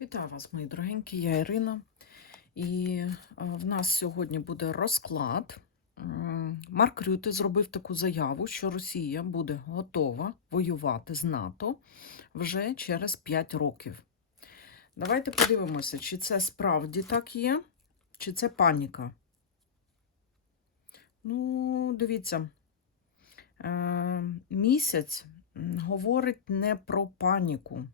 Вітаю вас, мої дорогенькі, я Ірина. І е, в нас сьогодні буде розклад. Марк Рюте зробив таку заяву, що Росія буде готова воювати з НАТО вже через 5 років. Давайте подивимося, чи це справді так є, чи це паніка. Ну, дивіться, е, місяць говорить не про паніку.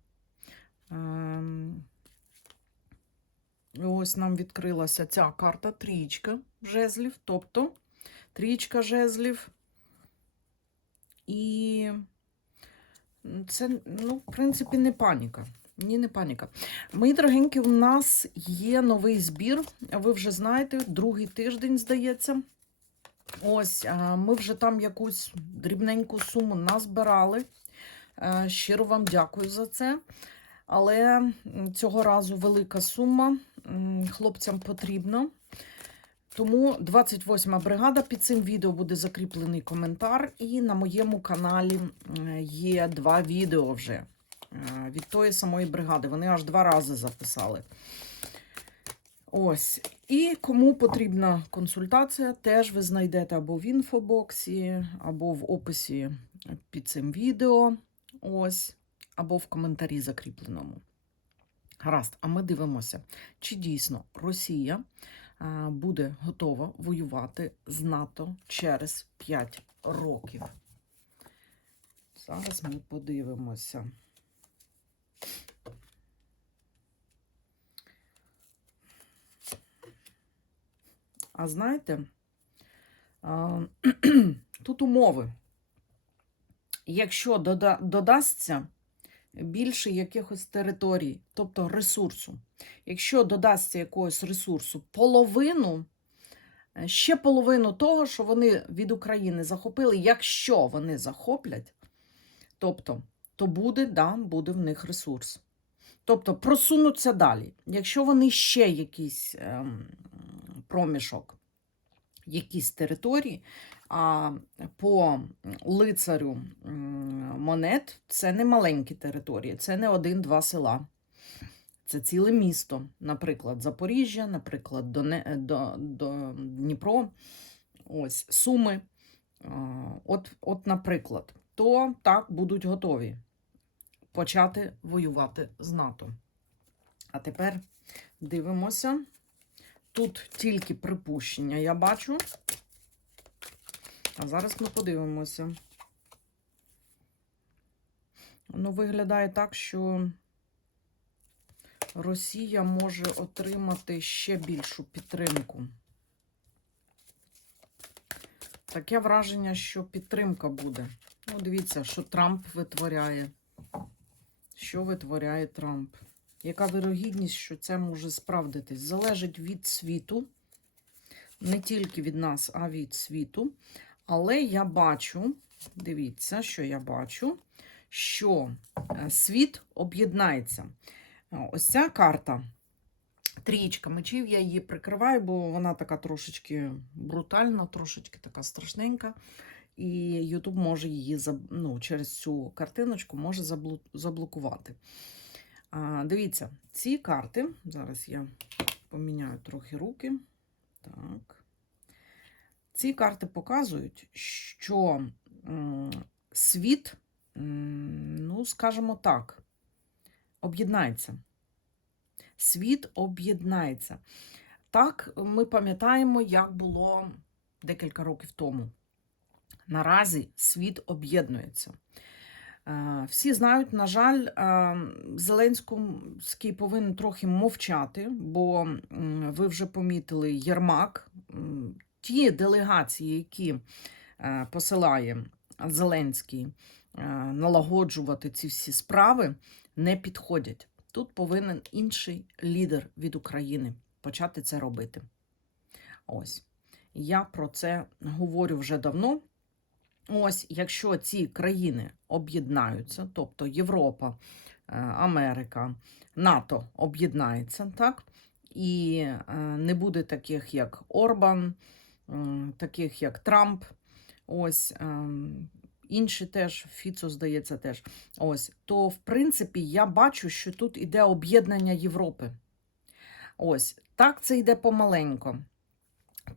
Ось нам відкрилася ця карта трічка жезлів, тобто трічка жезлів. І це, ну, в принципі, не паніка. Ні, не паніка. Мої дорогенькі, у нас є новий збір. Ви вже знаєте, другий тиждень, здається. Ось, ми вже там якусь дрібненьку суму назбирали. Е, Щиро вам дякую за це. Але цього разу велика сума хлопцям потрібна. Тому 28 бригада під цим відео буде закріплений коментар. І на моєму каналі є два відео вже е, від тої самої бригади. Вони аж два рази записали. Ось. І кому потрібна консультація, теж ви знайдете або в інфобоксі, або в описі під цим відео. Ось або в коментарі закріпленому. Гаразд, а ми дивимося, чи дійсно Росія буде готова воювати з НАТО через 5 років. Зараз ми подивимося. А знаєте, тут умови. Якщо дода- додасться більше якихось територій, тобто ресурсу. Якщо додасться якогось ресурсу половину, е, ще половину того, що вони від України захопили, якщо вони захоплять, тобто, то буде, да, буде в них ресурс. Тобто просунуться далі. Якщо вони ще якийсь ем, проміжок, якісь території, а по лицарю монет це не маленькі території, це не один-два села. Це ціле місто, наприклад, Запоріжжя, наприклад, Доне... до... До... Дніпро, ось Суми. От, от, наприклад, то так будуть готові почати воювати з НАТО. А тепер дивимося. Тут тільки припущення я бачу. А зараз ми подивимося. Ну, виглядає так, що Росія може отримати ще більшу підтримку. Таке враження, що підтримка буде. Ну, дивіться, що Трамп витворяє. Що витворяє Трамп? Яка вирогідність, що це може справдитись? Залежить від світу, не тільки від нас, а від світу. Але я бачу, дивіться, що я бачу, що е, світ об'єднається. Е, Ось ця карта, трієчка мечів, я її прикриваю, бо вона така трошечки брутальна, трошечки така страшненька. І Ютуб може її ну, через цю картиночку може заблокувати. А, дивіться, ці карти, зараз я поміняю трохи руки. Так. Ці карти показують, що світ, ну, скажімо так, об'єднається. Світ об'єднається. Так, ми пам'ятаємо, як було декілька років тому. Наразі світ об'єднується. Е, Всі знають, на жаль, е, Зеленський повинен трохи мовчати, бо ви вже помітили Єрмак, ті делегації, які е, посилає Зеленський е, налагоджувати ці всі справи, не підходять. Тут повинен інший лідер від України почати це робити. Ось. Я про це говорю вже давно. Ось, якщо ці країни об'єднаються, тобто Європа, е, Америка, НАТО об'єднається, так? І не буде таких, як Орбан, таких, як Трамп. Ось ем, інші теж, Фіцо, здається, теж. Ось, то в принципі я бачу, що тут іде об'єднання Європи. Ось, так це йде помаленько.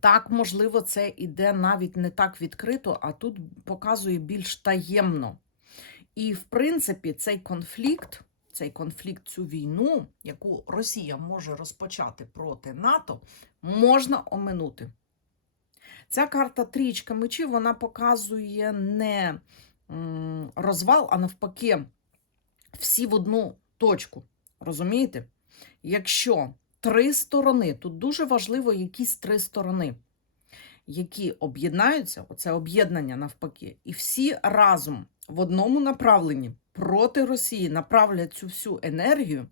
Так, можливо, це іде навіть не так відкрито, а тут показує більш таємно. І, в принципі, цей конфлікт, цей конфлікт, цю війну, яку Росія може розпочати проти НАТО, можна оминути. Ця карта трічка мечів вона показує не розвал, а навпаки, всі в одну точку. Розумієте? Якщо три сторони, тут дуже важливо якісь три сторони, які об'єднаються, оце об'єднання навпаки, і всі разом в одному направленні проти Росії направлять цю всю енергію,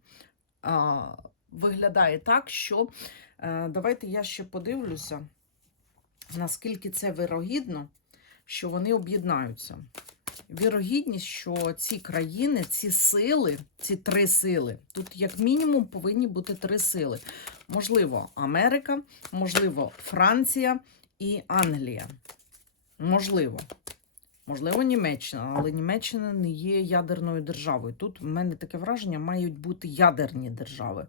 виглядає так, що е, давайте я ще подивлюся, наскільки це вирогідно, що вони об'єднаються. Вірогідність, що ці країни, ці сили, ці три сили, тут як мінімум повинні бути три сили. Можливо, Америка, можливо, Франція і Англія. Можливо. Можливо, Німеччина, але Німеччина не є ядерною державою. Тут в мене таке враження, мають бути ядерні держави.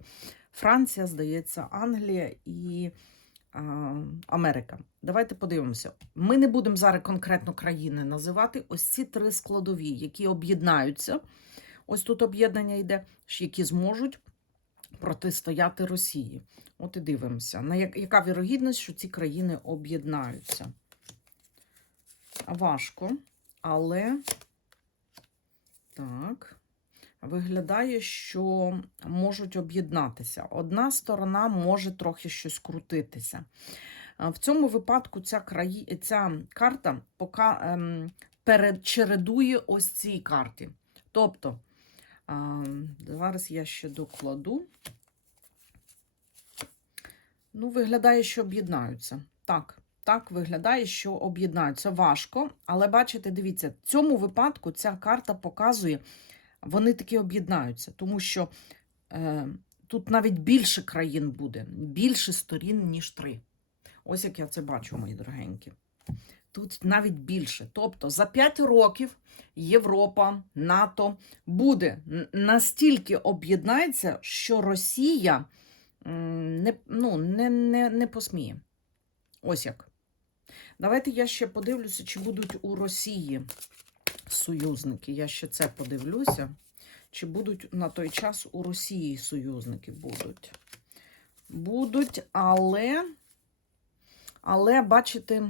Франція, здається, Англія і Америка. Давайте подивимося. Ми не будемо зараз конкретно країни називати. Ось ці три складові, які об'єднаються. Ось тут об'єднання йде, які зможуть протистояти Росії. От і дивимося, на яка вірогідність, що ці країни об'єднаються. Важко, але так. Виглядає, що можуть об'єднатися. Одна сторона може трохи щось крутитися. В цьому випадку ця, краї... ця карта пока, ем, перечередує ось цій карті. Тобто, а, зараз я ще докладу. Ну, виглядає, що об'єднаються. Так, так виглядає, що об'єднаються. Важко, але бачите, дивіться, в цьому випадку ця карта показує, вони таки об'єднаються, тому що е, тут навіть більше країн буде, більше сторін, ніж три. Ось як я це бачу, мої дорогенькі. Тут навіть більше. Тобто за 5 років Європа, НАТО буде настільки об'єднається, що Росія не, ну, не, не, не посміє. Ось як. Давайте я ще подивлюся, чи будуть у Росії союзники. Я ще це подивлюся. Чи будуть на той час у Росії союзники будуть? Будуть, але, але бачите,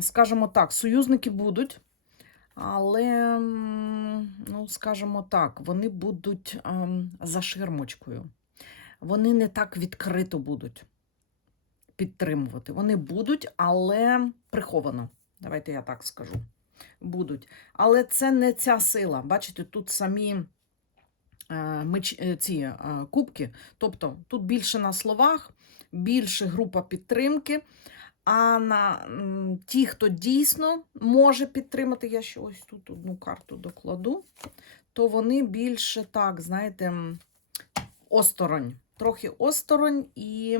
скажімо так, союзники будуть, але, ну, скажімо так, вони будуть ем, за ширмочкою. Вони не так відкрито будуть підтримувати. Вони будуть, але приховано. Давайте я так скажу. Будуть. Але це не ця сила. Бачите, тут самі е, е, ці е, кубки. Тобто тут більше на словах, більше група підтримки. А на ті, хто дійсно може підтримати, я ще ось тут одну карту докладу, то вони більше так, знаєте, осторонь. Трохи осторонь і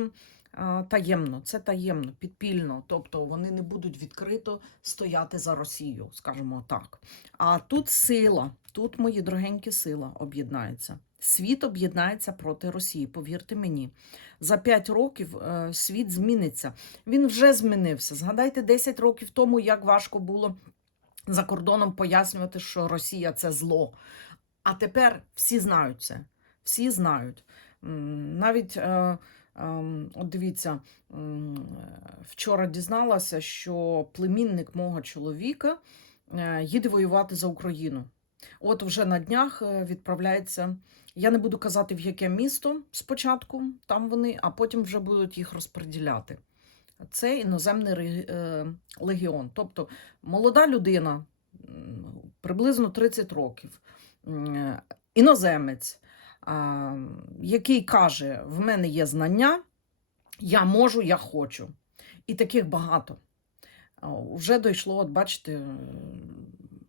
таємно. Це таємно, підпільно. Тобто вони не будуть відкрито стояти за Росію, скажімо так. А тут сила, тут мої дорогенькі сила об'єднається. Світ об'єднається проти Росії, повірте мені. За 5 років е, світ зміниться. Він вже змінився. Згадайте 10 років тому, як важко було за кордоном пояснювати, що Росія це зло. А тепер всі знають це. Всі знають. Навіть, е, от дивіться, вчора дізналася, що племінник мого чоловіка е, їде воювати за Україну. От вже на днях е, відправляється. Я не буду казати, в яке місто спочатку, там вони, а потім вже будуть їх розподіляти. Це іноземний е, легіон. Тобто молода людина, приблизно 30 років, іноземець, який каже: в мене є знання, я можу, я хочу. І таких багато. Вже дійшло, от бачите,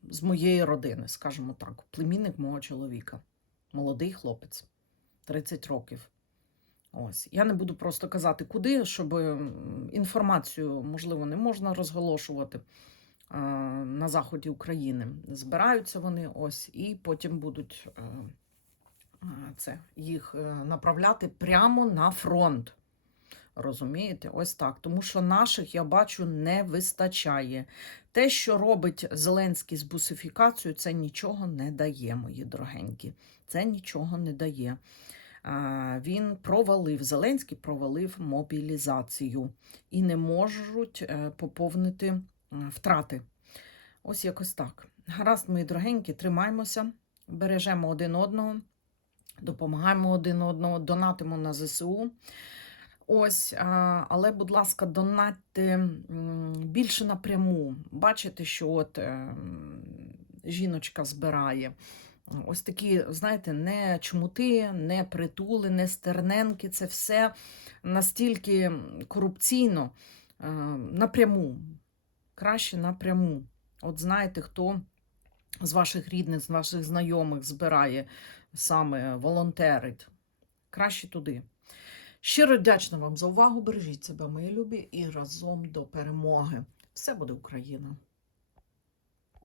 з моєї родини, скажімо так, племінник мого чоловіка, молодий хлопець, 30 років. Ось. Я не буду просто казати, куди, щоб інформацію, можливо, не можна розголошувати. на заході України. Збираються вони ось, і потім будуть е, е, це, їх е, направляти прямо на фронт. Розумієте? Ось так. Тому що наших, я бачу, не вистачає. Те, що робить Зеленський з бусифікацією, це нічого не дає, мої дорогенькі. Це нічого не дає. Він провалив, Зеленський провалив мобілізацію і не можуть е, поповнити е, втрати. Ось якось так. Гаразд, мої дорогенькі, тримаймося, бережемо один одного, допомагаємо один одного, донатимо на ЗСУ. Ось, але, будь ласка, донатьте більше напряму. Бачите, що от е, жіночка збирає. Ось такі, знаєте, не чмути, не притули, не стерненки. Це все настільки корупційно е, напряму. Краще напряму. От знаєте, хто з ваших рідних, з ваших знайомих збирає саме волонтерить. Краще туди. Щиро вдячна вам за увагу. Бережіть себе, мої любі, і разом до перемоги. Все буде Україна!